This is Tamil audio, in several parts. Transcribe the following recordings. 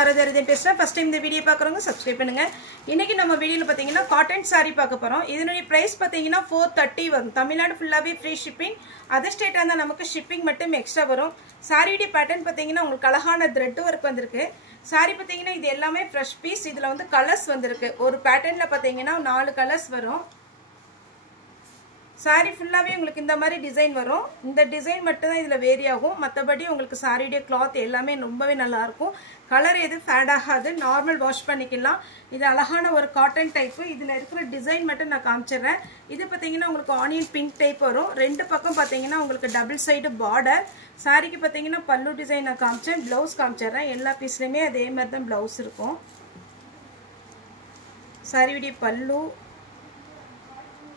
சாரதாரிதன் பேசுறேன். ஃபர்ஸ்ட் டைம் இந்த வீடியோ பார்க்குறவங்க சப்ஸ்கிரைப் பண்ணுங்க. இன்னைக்கு நம்ம வீடியோவில் பார்த்தீங்கன்னா காட்டன் சாரீ பார்க்க போகிறோம். இதனுடைய ப்ரைஸ் பார்த்தீங்கன்னா 430 வரும். தமிழ்நாடு ஃபுல்லாகவே ஃப்ரீ ஷிப்பிங். அதர் ஸ்டேட்டாக இருந்தால் நமக்கு ஷிப்பிங் மட்டும் எக்ஸ்ட்ரா வரும். சாரியுடைய பேட்டர்ன் பார்த்தீங்கன்னா உங்களுக்கு அழகான த்ரெட் ஒர்க் வந்திருக்கு. சாரி பார்த்தீங்கன்னா இது எல்லாமே ஃப்ரெஷ் பீஸ். இதில் வந்து கலர்ஸ் வந்திருக்கு. ஒரு பேட்டர்னில் பார்த்தீங்கன்னா 4 கலர்ஸ் வரும். சாரி ஃபுல்லாகவே உங்களுக்கு இந்த மாதிரி டிசைன் வரும். இந்த டிசைன் மட்டும் தான் இதில் வேரி ஆகும். மற்றபடி உங்களுக்கு சாரியுடைய கிளாத் எல்லாமே ரொம்பவே நல்லாயிருக்கும். கலர் எதுவும் ஃபேட் ஆகாது. நார்மல் வாஷ் பண்ணிக்கலாம். இது அழகான ஒரு காட்டன் டைப்பு. இதில் இருக்கிற டிசைன் மட்டும் நான் காமிச்சிடுறேன். இது பார்த்தீங்கன்னா உங்களுக்கு ஆனியன் பிங்க் டைப் வரும். ரெண்டு பக்கம் பார்த்தீங்கன்னா உங்களுக்கு டபுள் சைடு பார்டர். சாரிக்கு பார்த்தீங்கன்னா பல்லு டிசைன் நான் காமிச்சேன். ப்ளவுஸ் காமிச்சிடுறேன். எல்லா பீஸ்லையுமே அதே மாதிரி தான் ப்ளவுஸ் இருக்கும். சாரியுடைய பல்லு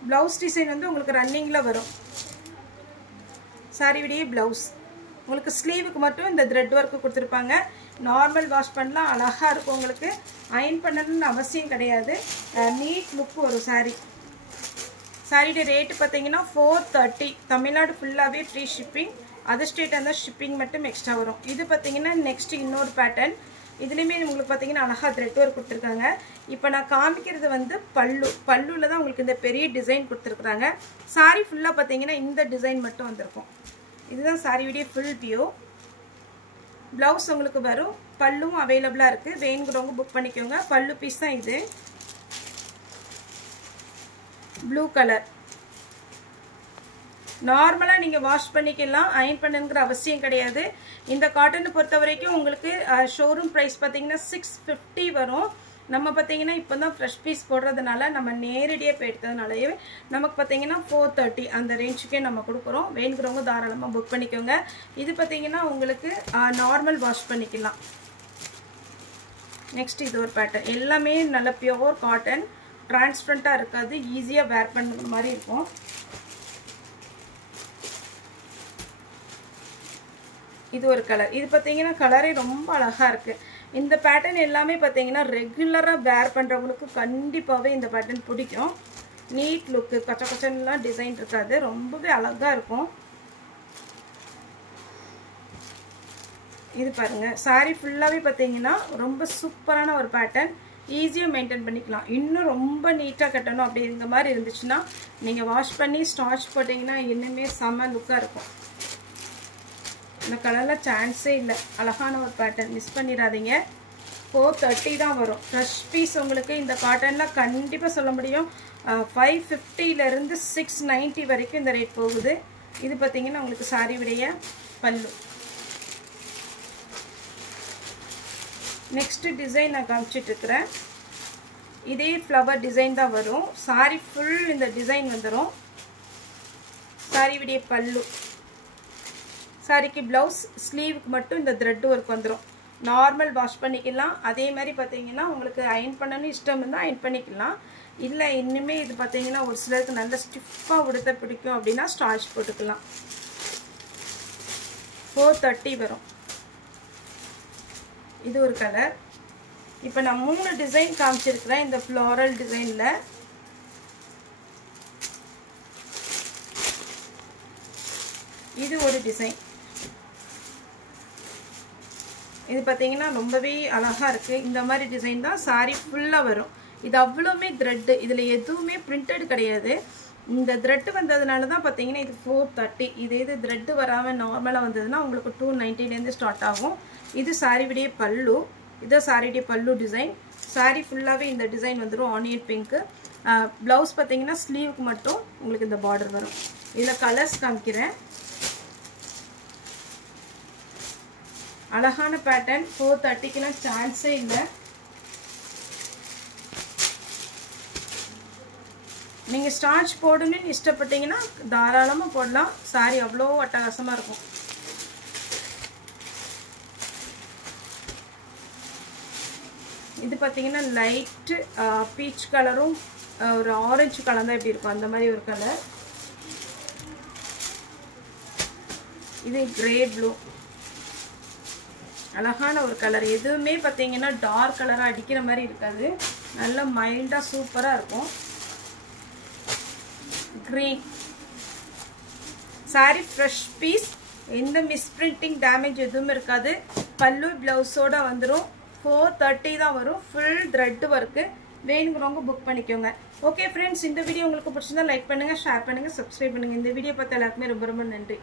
ப்ளவுஸ் டிசைன் வந்து உங்களுக்கு ரன்னிங்கில் வரும். சாரியுடைய ப்ளவுஸ் உங்களுக்கு ஸ்லீவுக்கு மட்டும் இந்த த்ரெட் ஒர்க்கு கொடுத்துருப்பாங்க. நார்மல் வாஷ் பண்ணலாம். அழகாக இருக்கும். உங்களுக்கு அயன் பண்ணணும்னு அவசியம் கிடையாது. நீட் லுக் வரும் சாரி. சாரியுடைய ரேட்டு பார்த்தீங்கன்னா 430. தமிழ்நாடு ஃபுல்லாகவே ஃப்ரீ ஷிப்பிங். அதர் ஸ்டேட்டாக இருந்தால் ஷிப்பிங் மட்டும் எக்ஸ்ட்ரா வரும். இது பார்த்தீங்கன்னா நெக்ஸ்ட் இன்னொரு பேட்டர்ன். இதுலேயுமே உங்களுக்கு பார்த்தீங்கன்னா அழகாக த்ரெட் ஒர்க் கொடுத்துருக்காங்க. இப்போ நான் காமிக்கிறது வந்து பல்லுவில் தான் உங்களுக்கு இந்த பெரிய டிசைன் கொடுத்துருக்குறாங்க. சாரி ஃபுல்லாக பார்த்தீங்கன்னா இந்த டிசைன் மட்டும் வந்திருக்கும். இதுதான் சாரியுடைய ஃபுல் வியூ. ப்ளவுஸ் உங்களுக்கு வரும். பல்லும் அவைலபிளாக இருக்குது. வேணுங்கிறவங்க புக் பண்ணிக்கோங்க. பல்லு பீஸ் தான் இது. Blue colour. நார்மலாக நீங்கள் வாஷ் பண்ணிக்கலாம். அயன் பண்ணுங்கிற அவசியம் கிடையாது. இந்த காட்டனை பொறுத்த வரைக்கும் உங்களுக்கு ஷோரூம் ப்ரைஸ் பார்த்தீங்கன்னா 650 வரும். நம்ம பார்த்தீங்கன்னா இப்போ தான் ஃப்ரெஷ் பீஸ் போடுறதுனால நம்ம நேரடியாக போய் எடுத்ததுனாலயே நமக்கு பார்த்தீங்கன்னா 430 அந்த ரேஞ்சுக்கே நம்ம கொடுக்குறோம். வேணுங்கிறவங்க தாராளமாக புக் பண்ணிக்கோங்க. இது பார்த்தீங்கன்னா உங்களுக்கு நார்மல் வாஷ் பண்ணிக்கலாம். நெக்ஸ்ட் இது ஒரு பேட்டர்ன். எல்லாமே நல்ல பியோர் காட்டன். டிரான்ஸ்பரண்ட்டாக இருக்காது. ஈஸியாக வேர் பண்ணுற மாதிரி இருக்கும். இது ஒரு கலர். இது பார்த்தீங்கன்னா கலரே ரொம்ப அழகாக இருக்குது. இந்த பேட்டர்ன் எல்லாமே பார்த்தீங்கன்னா ரெகுலராக வேர் பண்ணுறவங்களுக்கு கண்டிப்பாகவே இந்த பேட்டர்ன் பிடிக்கும். நீட் லுக்கு. கச்ச கச்சன்லாம் டிசைன் இருக்காது. ரொம்பவே அழகாக இருக்கும். இது பாருங்கள். சாரி ஃபுல்லாகவே பார்த்தீங்கன்னா ரொம்ப சூப்பரான ஒரு பேட்டர்ன். ஈஸியாக மெயின்டைன் பண்ணிக்கலாம். இன்னும் ரொம்ப நீட்டாக கட்டணும் அப்படிங்கிற மாதிரி இருந்துச்சுன்னா நீங்கள் வாஷ் பண்ணி ஸ்டார்ச் போட்டிங்கன்னா இன்னுமே செம்ம லுக்காக இருக்கும். இந்த கலரில் சான்ஸே இல்லை. அழகான ஒரு பேட்டர்ன். மிஸ் பண்ணிடாதீங்க. 430 தான் வரும். ஃப்ரெஷ் பீஸ் உங்களுக்கு இந்த காட்டனில் கண்டிப்பாக சொல்ல முடியும் 550லேருந்து 690 வரைக்கும் இந்த ரேட் போகுது. இது பார்த்தீங்கன்னா உங்களுக்கு சாரி உடைய பல்லு. நெக்ஸ்ட் டிசைன் நான் காமிச்சிட்ருக்கிறேன். இதே ஃப்ளவர் டிசைன் தான் வரும். சாரி ஃபுல் இந்த டிசைன் வந்துடும். சாரி உடைய பல்லு. சாரிக்கு ப்ளவுஸ் ஸ்லீவுக்கு மட்டும் இந்த த்ரெட் ஒர்க் வந்துடும். நார்மல் வாஷ் பண்ணிக்கலாம். அதே மாதிரி பார்த்தீங்கன்னா உங்களுக்கு அயன் பண்ணணும்னு இஷ்டம் இருந்தால் அயன் பண்ணிக்கலாம். இல்லை இன்னுமே இது பார்த்தீங்கன்னா ஒரு சிலருக்கு நல்ல ஸ்டிஃபாக உடுத்த பிடிக்கும் அப்படின்னா ஸ்டார்ச் போட்டுக்கலாம். 430 வரும். இது ஒரு கலர். இப்போ நான் 3 டிசைன் காமிச்சிருக்கிறேன் இந்த ஃப்ளாரல் டிசைனில். இது ஒரு டிசைன். இது பார்த்தீங்கன்னா ரொம்பவே அழகாக இருக்குது. இந்த மாதிரி டிசைன் தான் சாரி ஃபுல்லாக வரும். இது அவ்வளோமே த்ரெட்டு. இதில் எதுவுமே பிரிண்டட் கிடையாது. இந்த த்ரெட்டு வந்ததுனால தான் பார்த்தீங்கன்னா இது 430. இது த்ரெட்டு வராமல் நார்மலாக வந்ததுன்னா உங்களுக்கு 290லேருந்து ஸ்டார்ட் ஆகும். இது சாரியுடைய பல்லு. இது சாரியுடைய பல்லு டிசைன். சாரி ஃபுல்லாகவே இந்த டிசைன் வந்துடும். Onion pink. ப்ளவுஸ் பார்த்தீங்கன்னா ஸ்லீவுக்கு மட்டும் உங்களுக்கு இந்த பார்டர் வரும். இதில் கலர்ஸ் காமிக்கிறேன். அழகான பேட்டர்ன். 430க்குலாம் சான்ஸே இல்லை. நீங்கள் ஸ்டார்ச் போடணும்னு இஷ்டப்பட்டீங்கன்னா தாராளமாக போடலாம். சாரி அவ்வளோ அட்டகாசமாக இருக்கும். இது பார்த்தீங்கன்னா லைட்டு பீச் கலரும் ஒரு ஆரஞ்சு கலர் தான் எப்படி இருக்கும் அந்த மாதிரி ஒரு கலர். இது கிரே ப்ளூ. அழகான ஒரு கலர். எதுவுமே பார்த்தீங்கன்னா டார்க் கலராக அடிக்கிற மாதிரி இருக்காது. நல்ல மைல்டாக சூப்பராக இருக்கும். க்ரீன். Sari fresh piece. எந்த மிஸ்பிரிண்டிங் டேமேஜ் எதுவுமே இருக்காது. பல்லு ப்ளவுஸோட வந்துடும். 430 தான் வரும். Full thread work. வேணுங்கிறவங்க புக் பண்ணிக்கோங்க. ஓகே ஃப்ரெண்ட்ஸ், இந்த வீடியோ உங்களுக்கு பிடிச்சிருந்தா லைக் பண்ணுங்கள், ஷேர் பண்ணுங்கள், சப்ஸ்கிரைப் பண்ணுங்கள். இந்த வீடியோ பார்த்த எல்லாருக்குமே ரொம்ப ரொம்ப நன்றி.